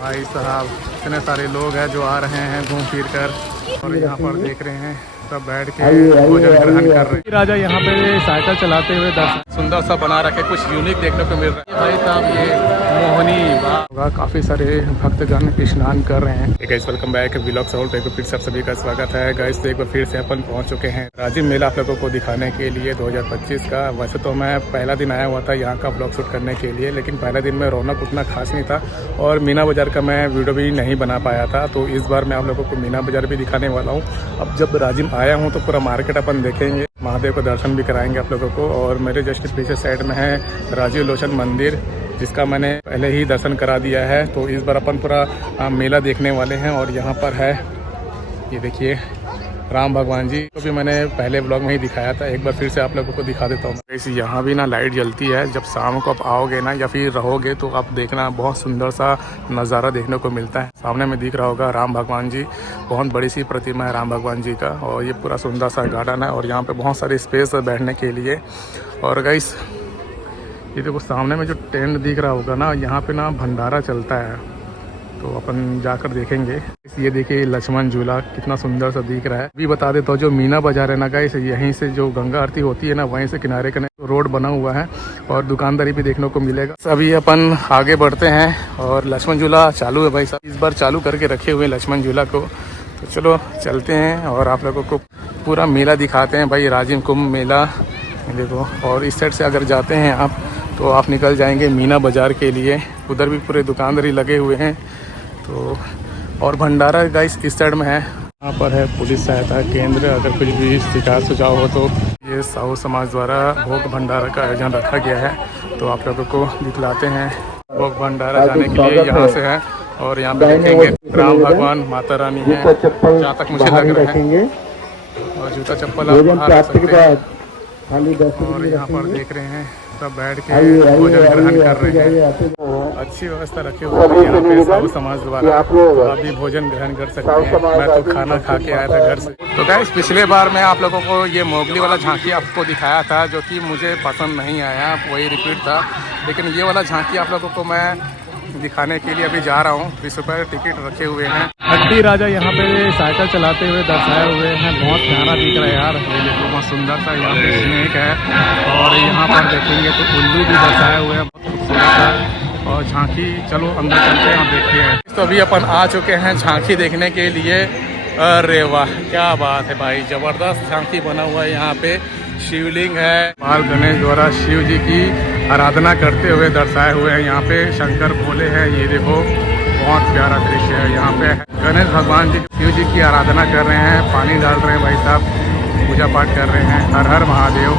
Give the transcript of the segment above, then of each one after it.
भाई साहब इतने सारे लोग हैं जो आ रहे हैं घूम फिर कर, और यहाँ पर देख रहे हैं सब बैठ के भोजन ग्रहण कर रहे हैं। राजा यहाँ पे साइकिल चलाते हुए दर्शन सुंदर सा बना रखे, कुछ यूनिक देखने को मिल रहा है। भाई साहब ये मोहनी होगा, काफ़ी सारे भक्तगण स्नान कर रहे हैं। Guys welcome back vlog Saul पे, फिर से आप सभी का स्वागत है। गाइस तो एक बार फिर से अपन पहुंच चुके हैं राजिम मेला आप लोगों को दिखाने के लिए 2025 का। वैसे तो मैं पहला दिन आया हुआ था यहाँ का व्लॉग शूट करने के लिए, लेकिन पहले दिन में रौनक उतना खास नहीं था और मीना बाज़ार का मैं वीडियो भी नहीं बना पाया था। तो इस बार मैं आप लोगों को मीना बाज़ार भी दिखाने वाला हूँ। अब जब राजिम आया हूँ तो पूरा मार्केट अपन देखेंगे, महादेव को दर्शन भी कराएंगे आप लोगों को। और मेरे जस्ट पीछे साइड में है राजीव लोचन मंदिर, जिसका मैंने पहले ही दर्शन करा दिया है। तो इस बार अपन पूरा मेला देखने वाले हैं। और यहाँ पर है ये देखिए राम भगवान जी को भी मैंने पहले ब्लॉग में ही दिखाया था, एक बार फिर से आप लोगों को दिखा देता हूँ। वैसे यहाँ भी ना लाइट जलती है, जब शाम को आप आओगे ना या फिर रहोगे तो आप देखना बहुत सुंदर सा नज़ारा देखने को मिलता है। सामने में दिख रहा होगा राम भगवान जी, बहुत बड़ी सी प्रतिमा है राम भगवान जी का। और ये पूरा सुंदर सा गार्डन है और यहाँ पर बहुत सारी स्पेस है बैठने के लिए। और गाइस ये देखो सामने में जो टेंट दिख रहा होगा ना, यहाँ पे ना भंडारा चलता है, तो अपन जाकर देखेंगे। ये देखिए लक्ष्मण झूला कितना सुंदर सा दिख रहा है। भी बता देता हूँ जो मीना बाजार है ना गाइस, यहीं से जो गंगा आरती होती है ना, वहीं से किनारे किनारे रोड बना हुआ है और दुकानदारी भी देखने को मिलेगा। अभी अपन आगे बढ़ते हैं और लक्ष्मण झूला चालू है भाई साहब, इस बार चालू करके रखे हुए लक्ष्मण झूला को। तो चलो चलते हैं और आप लोगों को पूरा मेला दिखाते हैं भाई, राजिम कुंभ मेला देखो। और इस साइड से अगर जाते हैं आप तो आप निकल जाएंगे मीना बाज़ार के लिए, उधर भी पूरे दुकानदारी लगे हुए हैं। तो और भंडारा गाइस इस साइड में है, यहाँ पर है पुलिस सहायता केंद्र। अगर कुछ भी शिकायत सुझाव हो तो ये साहू समाज द्वारा भोग भंडारा का आयोजन रखा गया है, तो आप लोगों को दिखलाते हैं। भोग भंडारा जाने के लिए यहाँ से है और यहाँ पे देखेंगे राम भगवान माता रानी है, जहाँ तक मुझे लग रहा है। और जूता चप्पल आप बाहर रख सकते हैं। और यहाँ पर देख रहे हैं सब बैठ के भोजन ग्रहण कर रहे हैं, अच्छी व्यवस्था रखी हुई है यहाँ पे साहू समाज द्वारा। तो आप भी भोजन ग्रहण कर सकते हैं। मैं तो खाना खा के आया था घर से। तो गाइस पिछले बार मैं आप लोगों को ये मोगली वाला झांकी आपको दिखाया था, जो कि मुझे पसंद नहीं आया, वही रिपीट था। लेकिन ये वाला झांकी आप लोगों को मैं दिखाने के लिए अभी जा रहा हूँ। 20 रुपये टिकट रखे हुए हैं। हड्डी राजा यहाँ पे साइकिल चलाते हुए दर्शाए हुए हैं, बहुत प्यारा दिख रहा है यार। ये देखो बहुत सुंदर सा यहाँ पे स्नेक है। और यहाँ पर देखेंगे तो उल्लू भी दर्शाए हुए हैं, बहुत खूबसूरत है। और झांकी चलो अंदर चलते हैं और देखते हैं। तो अभी अपन आ चुके हैं झांकी देखने के लिए। अरे वाह क्या बात है भाई, ज़बरदस्त झांकी बना हुआ है। यहाँ पे शिवलिंग है, बाल गणेश द्वारा शिव जी की आराधना करते हुए दर्शाए हुए हैं। यहाँ पे शंकर भोले हैं, ये देखो बहुत प्यारा दृश्य है। यहाँ पे गणेश भगवान जी शिव जी की आराधना कर रहे हैं, पानी डाल रहे हैं भाई साहब, पूजा पाठ कर रहे हैं। हर हर महादेव,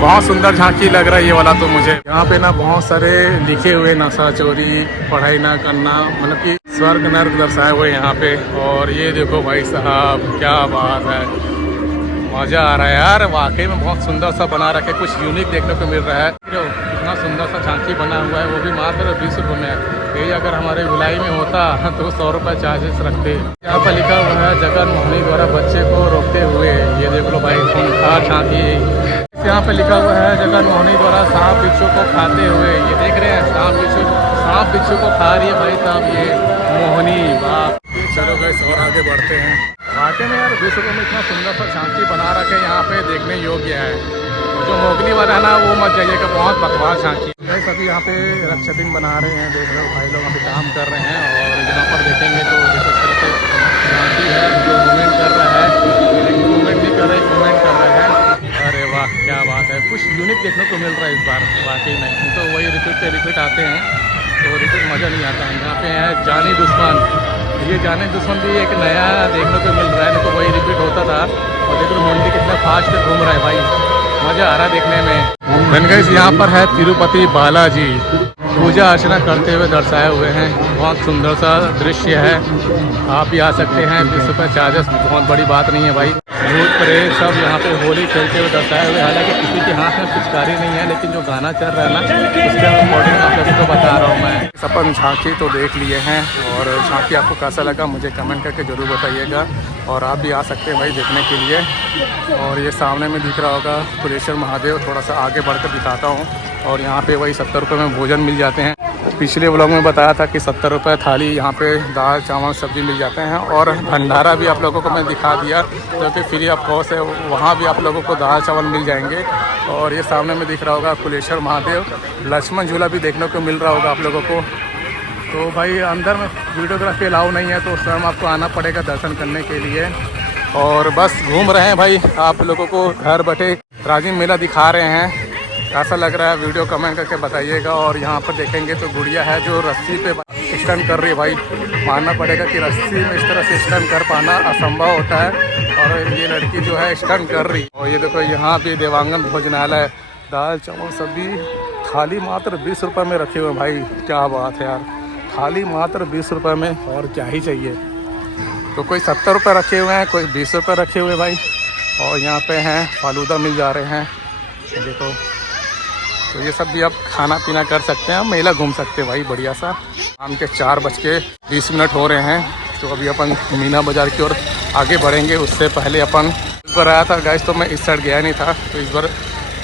बहुत सुंदर झांकी लग रहा है ये वाला तो मुझे। यहाँ पे ना बहुत सारे लिखे हुए नशा चोरी पढ़ाई ना करना, मतलब कि स्वर्ग नर्क दर्शाए हुए यहाँ पे। और ये देखो भाई साहब क्या बात है, मज़ा आ रहा है यार, वाकई में बहुत सुंदर सा बना रखे, कुछ यूनिक देखने को मिल रहा है। कितना सुंदर सा झांकी बना हुआ है, वो भी मात्र 20 रुपये में। यही अगर हमारे भिलाई में होता तो 100 रुपये चार्जेस रखते। यहाँ पर लिखा हुआ है जगन मोहनी द्वारा बच्चे को रोकते हुए, ये देख लो भाई खूंखार झांकी। यहाँ पे लिखा हुआ है जगन मोहनी द्वारा सांप बिच्छू को खाते हुए, ये देख रहे हैं सांप बिच्छू को खा रही है भाई साहब ये मोहनी। बाप चलो गाइस और आगे बढ़ते हैं। वाकई में यार 20 रुपये में इतना सुंदर सा झांकी बना रखे यहाँ पे, देखने योग्य है। जो मोगली वाला है ना वो मत जाइएगा, बहुत बकवास झांकी। गाइस अभी यहाँ पे रक्षाबंधन बना रहे हैं, देख लो भाई लोग अभी काम कर रहे हैं। और यहाँ पर देखेंगे तो जिस तरह से झांकी है जो मूवमेंट कर रहा है, मूवमेंट नहीं कर रहा है, मूवमेंट कर रहा है। अरे वाह क्या बात है, कुछ यूनिक देखने को मिल रहा है इस बार वाकई में। तो वही रिपीट पे रिपीट आते हैं तो रिपीट मज़ा नहीं आता है। यहाँ पे है जानी दुश्मन, ये जाने दुश्मन भी एक नया देखने को मिल रहा है, तो वही रिपीट होता था। और देखो मंडी कितना फास्ट घूम रहा है भाई, मज़ा आ रहा है देखने में। गाइस यहाँ पर है तिरुपति बालाजी, पूजा अर्चना करते हुए दर्शाए हुए हैं, बहुत सुंदर सा दृश्य है। आप भी आ सकते हैं, 20 रुपये चार्जेस, बहुत बड़ी बात नहीं है भाई। भूत प्रेत सब यहाँ पे होली खेलते हुए दर्शाए हुए, हालांकि किसी के हाथ में पिचकारी नहीं है, लेकिन जो गाना चल रहा है ना उसके अकॉर्डिंग आप लोगों को बता रहा हूँ मैं। अपन झांकी तो देख लिए हैं और झांकी आपको कैसा लगा मुझे कमेंट करके ज़रूर बताइएगा। और आप भी आ सकते हैं भाई देखने के लिए। और ये सामने में दिख रहा होगा कुलेश्वर महादेव, थोड़ा सा आगे बढ़कर दिखाता हूँ। और यहाँ पे वही 70 रुपये में भोजन मिल जाते हैं। पिछले व्लॉग में बताया था कि 70 रुपये थाली यहाँ पे दाल चावल सब्ज़ी मिल जाते हैं। और भंडारा भी आप लोगों को मैं दिखा दिया, जो कि फ्री ऑफ कॉस्ट है। वहाँ भी आप लोगों को दाल चावल मिल जाएंगे। और ये सामने में दिख रहा होगा कुलेश्वर महादेव, लक्ष्मण झूला भी देखने को मिल रहा होगा आप लोगों को। तो भाई अंदर में वीडियोग्राफी अलाउ नहीं है, तो स्वयं आपको आना पड़ेगा दर्शन करने के लिए। और बस घूम रहे हैं भाई, आप लोगों को घर बैठे राजिम मेला दिखा रहे हैं। कैसा लग रहा है वीडियो कमेंट करके बताइएगा। और यहाँ पर देखेंगे तो गुड़िया है जो रस्सी पे स्टंट कर रही है। भाई मानना पड़ेगा कि रस्सी में इस तरह से स्टंट कर पाना असंभव होता है, और ये लड़की जो है स्टंट कर रही है। और ये देखो यहाँ भी देवांगन भोजनालय, दाल चावल सब्जी थाली मात्र 20 रुपये में रखे हुए हैं। भाई क्या बात है यार, थाली मात्र 20 रुपये में, और क्या ही चाहिए। तो कोई 70 रुपये रखे हुए हैं, कोई 20 रुपये रखे हुए भाई। और यहाँ पे हैं फालूदा मिल जा रहे हैं, देखो। तो ये सब भी आप खाना पीना कर सकते हैं, मेला घूम सकते हैं भाई बढ़िया सा। शाम के 4:20 हो रहे हैं। तो अभी अपन मीना बाज़ार की ओर आगे बढ़ेंगे। उससे पहले अपन इस बार आया था गाइस, तो मैं इस साइड गया नहीं था, तो इस बार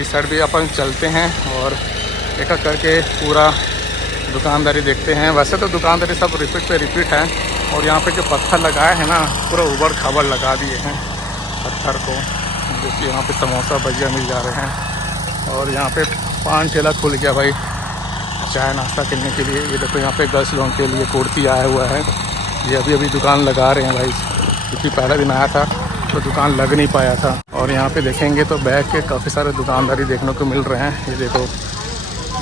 इस साइड भी अपन चलते हैं और एक एक करके पूरा दुकानदारी देखते हैं। वैसे तो दुकानदारी सब रिपीट पे रिपीट है। और यहाँ पे जो पत्थर लगाए हैं ना, पूरा उबड़ खाबड़ लगा दिए हैं पत्थर को। देखिए यहाँ पे समोसा भजिया मिल जा रहे हैं। और यहाँ पे पान ठेला खुल गया भाई चाय नाश्ता करने के लिए। ये देखो यहाँ पे गर्ल्स लोगों के लिए कुर्ती आया हुआ है। ये अभी अभी दुकान लगा रहे हैं भाई, क्योंकि पहला दिन आया था तो दुकान लग नहीं पाया था। और यहाँ पे देखेंगे तो बैग के काफ़ी सारे दुकानदारी देखने को मिल रहे हैं। ये देखो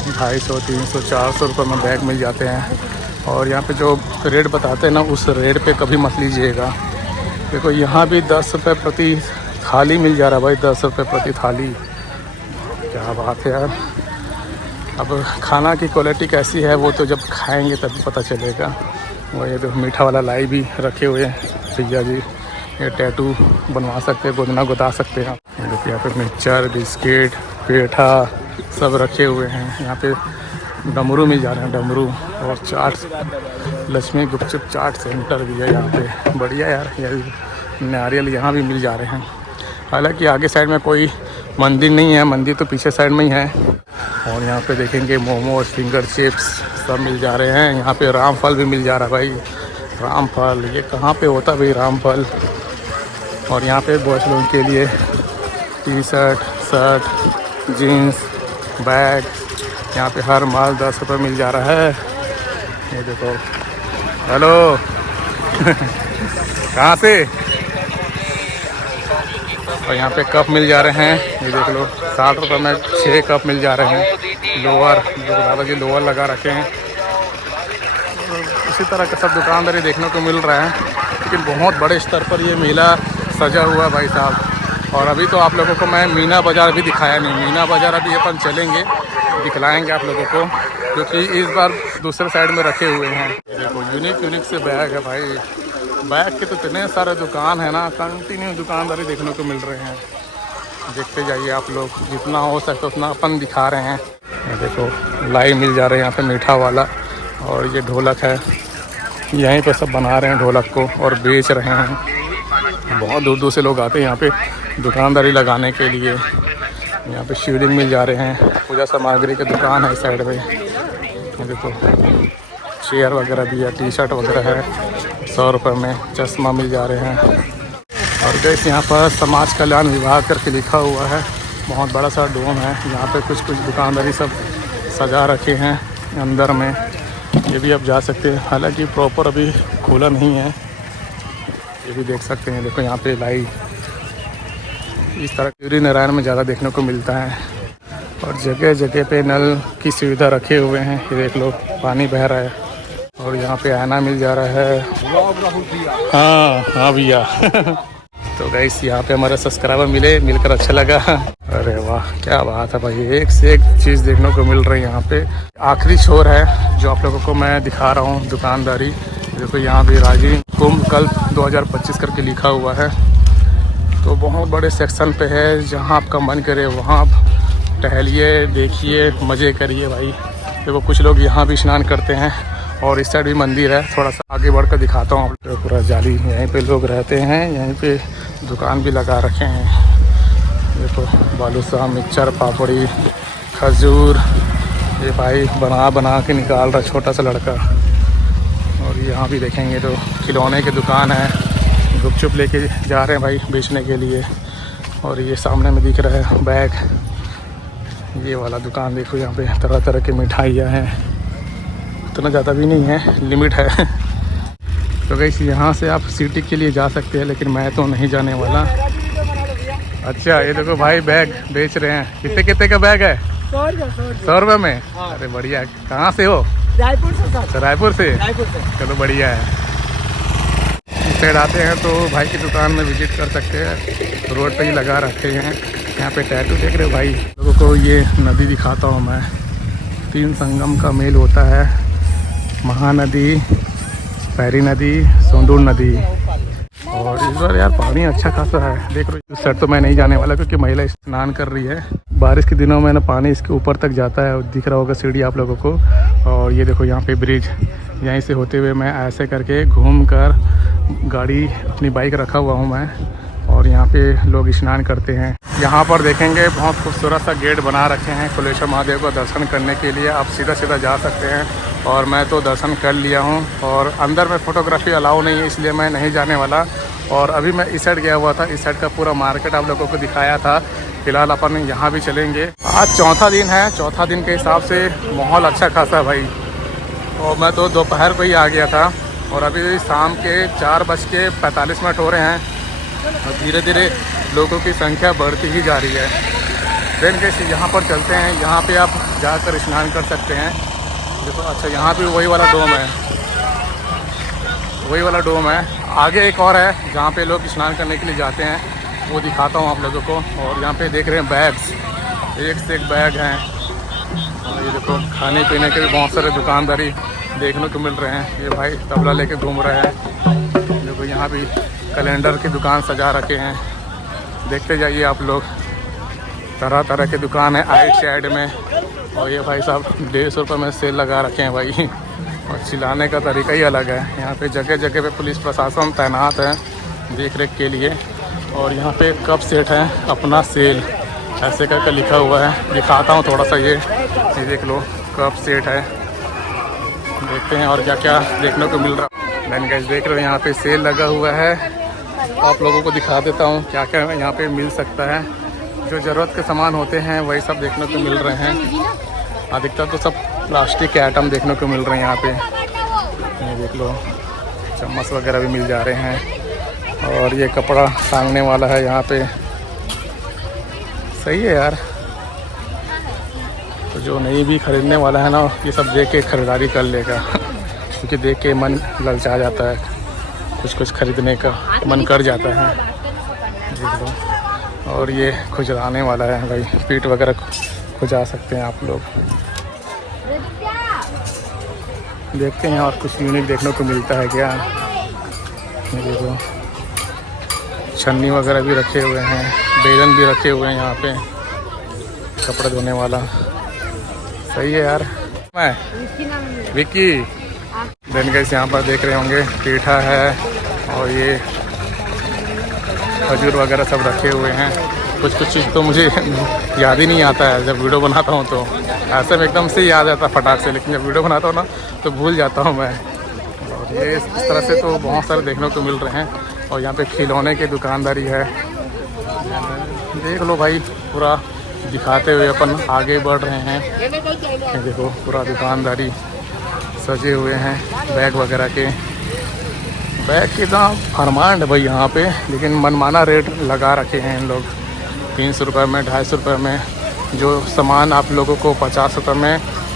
250, 300, 400 रुपये में बैग मिल जाते हैं। और यहाँ पे जो रेट बताते हैं ना, उस रेट पे कभी मत लीजिएगा। देखो यहाँ भी 10 रुपये प्रति थाली मिल जा रहा है भाई, 10 रुपये प्रति थाली। क्या बात है यार। अब खाना की क्वालिटी कैसी है वो तो जब खाएंगे तभी पता चलेगा। वो ये तो मीठा वाला लाई भी रखे हुए हैं भैया जी। ये टैटू बनवा सकते हैं, गोदना गुदा सकते हैं। देखिए यहाँ पे मिक्सचर, बिस्किट, पेठा सब रखे हुए हैं। यहाँ पे डमरू मिल जा रहे हैं, डमरू। और चाट, लक्ष्मी गुपचुप चाट सेंटर भी है यहाँ पे, बढ़िया यार। नारियल यहाँ भी मिल जा रहे हैं। हालांकि आगे साइड में कोई मंदिर नहीं है, मंदिर तो पीछे साइड में ही है। और यहाँ पे देखेंगे मोमोज, फिंगर चिप्स सब मिल जा रहे हैं। यहाँ पे रामफल भी मिल जा रहा है भाई, रामफल। ये कहाँ पे होता है भाई रामफल। और यहाँ पे बॉयज लोगों के लिए T shirt, shirt, jeans, bag, यहाँ पे हर माल 10 रुपये मिल जा रहा है। ये देखो, हेलो कहाँ से। और यहाँ पे कप मिल जा रहे हैं, ये देख लो 60 रुपये में 6 कप मिल जा रहे हैं। लोअर, जो दादाजी लोअर लगा रखे हैं। इसी तरह का सब दुकानदारी देखने को मिल रहा है। लेकिन बहुत बड़े स्तर पर ये मेला सजा हुआ भाई साहब। और अभी तो आप लोगों को मैं मीना बाज़ार भी दिखाया नहीं। मीना बाज़ार अभी अपन चलेंगे, दिखलाएंगे आप लोगों को, क्योंकि इस बार दूसरे साइड में रखे हुए हैं। देखो यूनिक से बैग है भाई। बैग के तो इतने सारे दुकान है ना, कंटिन्यू दुकानदारी देखने को मिल रहे हैं। देखते जाइए आप लोग, जितना हो सकता उतना अपन दिखा रहे हैं। ये देखो लाई मिल जा रहे हैं यहाँ पे मीठा वाला। और ये ढोलक है, यहीं पे सब बना रहे हैं ढोलक को और बेच रहे हैं। बहुत दूर दूर से लोग आते हैं यहाँ पे दुकानदारी लगाने के लिए। यहाँ पे शिवलिंग मिल जा रहे हैं, पूजा सामग्री की दुकान है इस साइड में। देखो चेयर वगैरह भी है, टी शर्ट वगैरह है 100 रुपये में। चश्मा मिल जा रहे हैं। और गैस यहाँ पर समाज कल्याण विभाग करके लिखा हुआ है। बहुत बड़ा सा डोम है। यहाँ पे कुछ दुकानदारी सब सजा रखे हैं अंदर में। ये भी आप जा सकते हैं, हालांकि प्रॉपर अभी खुला नहीं है। ये भी देख सकते हैं। देखो यहाँ पे लाई इस तरह सूर्य नारायण में ज़्यादा देखने को मिलता है। और जगह जगह पे नल की सुविधा रखे हुए हैं। ये देख लो पानी बह रहा है। और यहाँ पे आना मिल जा रहा है। हाँ भैया तो गाइस यहाँ पे हमारे सब्सक्राइबर मिलकर अच्छा लगा। अरे वाह क्या बात है भाई, एक से एक चीज़ देखने को मिल रही है यहाँ पे। आखिरी छोर है जो आप लोगों को मैं दिखा रहा हूँ दुकानदारी। देखो यहाँ पे राजीव कुंभ कल्प 2025 करके लिखा हुआ है। तो बहुत बड़े सेक्शन पे है, जहाँ आपका मन करे वहाँ आप टहलिए, देखिए, मज़े करिए भाई। देखो कुछ लोग यहाँ भी स्नान करते हैं। और इस साइड भी मंदिर है, थोड़ा सा आगे बढ़कर दिखाता हूँ। तो पूरा जाली, यहीं पे लोग रहते हैं, यहीं पे दुकान भी लगा रखे हैं। देखो बालूशाह, मिक्सचर, पापड़ी, खजूर, ये भाई बना बना के निकाल रहा छोटा सा लड़का। और यहाँ भी देखेंगे तो खिलौने की दुकान है, गुपचुप लेके जा रहे हैं भाई बेचने के लिए। और ये सामने में दिख रहा है बैग, ये वाला दुकान देखो, यहाँ पे तरह तरह की मिठाइयाँ हैं। इतना ज़्यादा भी नहीं है, लिमिट है। तो गाइस यहाँ से आप सिटी के लिए जा सकते हैं, लेकिन मैं तो नहीं जाने वाला। अच्छा ये देखो भाई बैग बेच रहे हैं, कितने कितने का बैग है? 100 रुपये में। अरे बढ़िया। कहाँ से हो? रायपुर से। रायपुर से? रायपुर से। चलो बढ़िया है। इस साइड आते हैं तो भाई की दुकान में विजिट कर सकते हैं, रोड पे ही लगा रखे हैं। यहाँ पे टैटू देख रहे हो भाई। लोगों को ये नदी दिखाता हूँ मैं, 3 संगम का मेल होता है, महानदी, पैरी नदी, सोंदूर नदी। और इस बार यार पानी अच्छा खासा है, देख रहे हो। उस साइड तो मैं नहीं जाने वाला क्योंकि महिला स्नान कर रही है। बारिश के दिनों में ना पानी इसके ऊपर तक जाता है, दिख रहा होगा सीढ़ी आप लोगों को। और ये देखो यहाँ पे ब्रिज, यहीं से होते हुए मैं ऐसे करके घूम कर गाड़ी अपनी बाइक रखा हुआ हूँ मैं, और यहाँ पे लोग स्नान करते हैं। यहाँ पर देखेंगे बहुत खूबसूरत सा गेट बना रखे हैं कुलेश्वर महादेव का दर्शन करने के लिए। आप सीधा सीधा जा सकते हैं, और मैं तो दर्शन कर लिया हूँ। और अंदर में फ़ोटोग्राफी अलाउ नहीं है, इसलिए मैं नहीं जाने वाला। और अभी मैं इस साइड गया हुआ था, इस साइड का पूरा मार्केट आप लोगों को दिखाया था। फिलहाल अपन यहाँ भी चलेंगे। आज चौथा दिन है, चौथा दिन के हिसाब से माहौल अच्छा खासा भाई। और मैं तो दोपहर को ही आ गया था, और अभी शाम के 4:45 हो रहे हैं, और धीरे धीरे लोगों की संख्या बढ़ती ही जा रही है। देन कैसे यहाँ पर चलते हैं, यहाँ पे आप जाकर स्नान कर सकते हैं। देखो अच्छा यहाँ पे वही वाला डोम है, वही वाला डोम है। आगे एक और है जहाँ पे लोग स्नान करने के लिए जाते हैं, वो दिखाता हूँ आप लोगों को। और यहाँ पे देख रहे हैं बैग्स, एक से एक बैग हैं। और ये देखो खाने पीने के भी बहुत सारे दुकानदारी देखने को मिल रहे हैं। ये भाई तबला लेके घूम रहे हैं। देखो यहाँ भी कैलेंडर की दुकान सजा रखे हैं, देखते जाइए आप लोग। तरह तरह की दुकान है आइट साइड में। और ये भाई साहब 150 रुपये में सेल लगा रखे हैं भाई। और चिल्लाने का तरीका ही अलग है। यहाँ पे जगह जगह पे पुलिस प्रशासन तैनात है देख रेख के लिए। और यहाँ पे कप सेट है अपना सेल, ऐसे करके लिखा हुआ है। दिखाता हूँ थोड़ा सा, ये देख लो कप सेट है। देखते हैं और क्या क्या देखने को मिल रहा है। मैंने गाइस देख रहे हो यहाँ पे सेल लगा हुआ है। आप लोगों को दिखा देता हूँ क्या क्या यहाँ पे मिल सकता है। जो ज़रूरत के सामान होते हैं वही सब देखने को मिल रहे हैं। अधिकतर तो सब प्लास्टिक के आइटम देखने को मिल रहे हैं यहाँ पे। ये देख लो चम्मच वगैरह भी मिल जा रहे हैं। और ये कपड़ा टांगने वाला है यहाँ पे, सही है यार। तो जो नहीं भी खरीदने वाला है ना, ये सब देख के ख़रीदारी कर लेगा क्योंकि देख के मन ललचा जाता है, कुछ कुछ खरीदने का मन कर जाता है। देख लो। और ये खुजलाने वाला है भाई, पीठ वगैरह खुजा सकते हैं आप लोग। देखते हैं और कुछ यूनिक देखने को मिलता है क्या। ये देखो छन्नी वगैरह भी रखे हुए हैं, बेलन भी रखे हुए हैं यहाँ पे, कपड़े धोने वाला। सही है यार। मैं विक्की दिन गैस यहाँ पर देख रहे होंगे, पेठा है और ये खजूर वगैरह सब रखे हुए हैं। कुछ कुछ चीज़ तो मुझे याद ही नहीं आता है, जब वीडियो बनाता हूँ तो ऐसे में एकदम से याद आता है फटाक से, लेकिन जब वीडियो बनाता हूँ ना तो भूल जाता हूँ मैं। और ये इस तरह से तो बहुत सारे देखने को मिल रहे हैं। और यहाँ पे खिलौने की दुकानदारी है, देख लो भाई। पूरा दिखाते हुए अपन आगे बढ़ रहे हैं। ये देखो पूरा दुकानदारी सजे हुए हैं बैग वगैरह के। बैग के दाम फरमांड है भाई यहाँ पे, लेकिन मनमाना रेट लगा रखे हैं इन लोग। 300 रुपये में, 250 रुपये में जो सामान आप लोगों को 50 रुपये में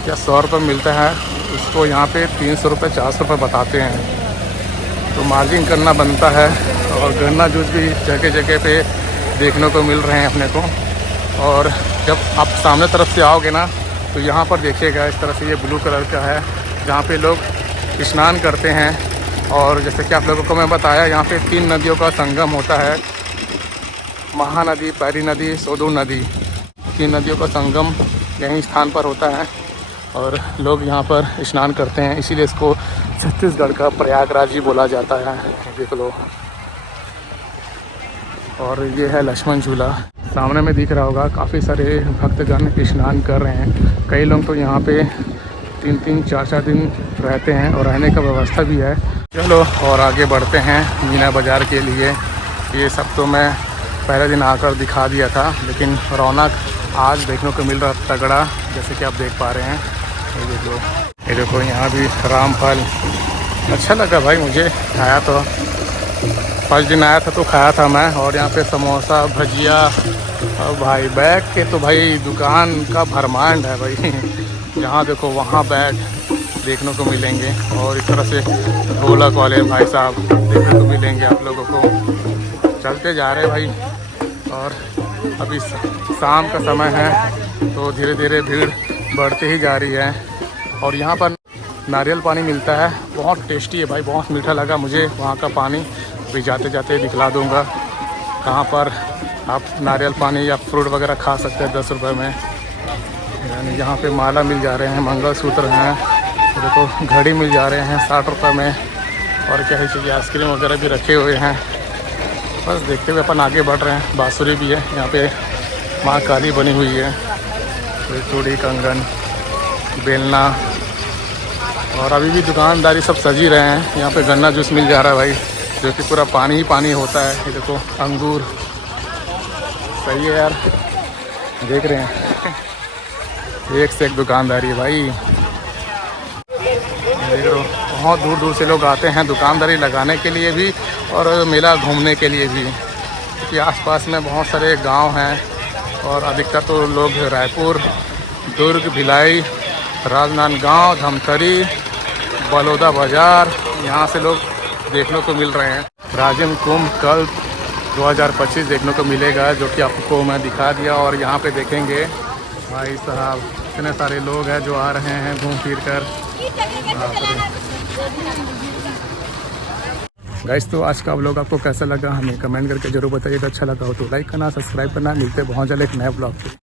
या 100 रुपये मिलता है, उसको यहाँ पे 300 रुपये 400 रुपये बताते हैं। तो मार्जिन करना बनता है। और गन्ना जूस भी जगह जगह पे देखने को मिल रहे हैं अपने को। और जब आप सामने तरफ से आओगे ना तो यहाँ पर देखिएगा इस तरह से, ये ब्लू कलर का है जहाँ पे लोग स्नान करते हैं। और जैसे कि आप लोगों को मैं बताया, यहाँ पे 3 नदियों का संगम होता है, महानदी, पैरी नदी, सोंदूर नदी। 3 नदियों का संगम यहीं स्थान पर होता है और लोग यहाँ पर स्नान करते हैं, इसीलिए इसको छत्तीसगढ़ का प्रयागराज ही बोला जाता है। देख लो। और ये है लक्ष्मण झूला। सामने में दिख रहा होगा काफ़ी सारे भक्तगण स्नान कर रहे हैं। कई लोग तो यहाँ पे 3-3, 4-4 दिन रहते हैं और रहने का व्यवस्था भी है। चलो और आगे बढ़ते हैं मीना बाज़ार के लिए। ये सब तो मैं पहले दिन आकर दिखा दिया था, लेकिन रौनक आज देखने को मिल रहा तगड़ा, जैसे कि आप देख पा रहे हैं। ये देखो यहाँ भी रामफल अच्छा लगा भाई मुझे। खाया तो फर्स्ट दिन आया था तो खाया था मैं। और यहाँ पे समोसा भजिया और भाई बैग के तो भाई दुकान का भरमांड है भाई। जहाँ देखो वहाँ बैग देखने को मिलेंगे। और इस तरह से ढोलक वाले भाई साहब देखने को मिलेंगे आप लोगों को। चलते जा रहे भाई। और अभी शाम का समय है तो धीरे धीरे भीड़ बढ़ती ही जा रही है। और यहाँ पर नारियल पानी मिलता है, बहुत टेस्टी है भाई, बहुत मीठा लगा मुझे वहाँ का पानी। भी जाते जाते दिखला दूँगा कहाँ पर आप नारियल पानी या फ्रूट वगैरह खा सकते हैं 10 रुपये में। यानी यहाँ पे माला मिल जा रहे हैं, मंगलसूत्र हैं, देखो घड़ी मिल जा रहे हैं 60 रुपये में। और क्या ही चाहिए, आइसक्रीम वगैरह भी रखे हुए हैं। बस देखते हुए अपन आगे बढ़ रहे हैं। बाँसुरी भी है यहाँ पे, माँ काली बनी हुई है। चूड़ी, कंगन, बेलना, और अभी भी दुकानदारी सब सजी रहे हैं। यहाँ पे गन्ना जूस मिल जा रहा है भाई, जो कि पूरा पानी ही पानी होता है। ये देखो अंगूर, सही है यार, देख रहे हैं एक से एक दुकानदारी है भाई। देख रहे हो बहुत दूर दूर से लोग आते हैं दुकानदारी लगाने के लिए भी और मेला घूमने के लिए भी, क्योंकि आसपास में बहुत सारे गांव हैं। और अधिकतर तो लोग रायपुर, दुर्ग, भिलाई, राजनांदगांव, धमतरी, बलौदा बाज़ार, यहाँ से लोग देखने को मिल रहे हैं। राजिम कुंभ कल 2025 देखने को मिलेगा, जो कि आपको मैं दिखा दिया। और यहाँ पे देखेंगे भाई साहब इतने सारे लोग हैं जो आ रहे हैं घूम फिर कर। गाइस तो आज का व्लॉग आपको कैसा लगा हमें कमेंट करके जरूर बताइएगा। अच्छा लगा हो तो लाइक करना, सब्सक्राइब करना। मिलते हैं बहुत जल्द एक नया व्लॉग पे।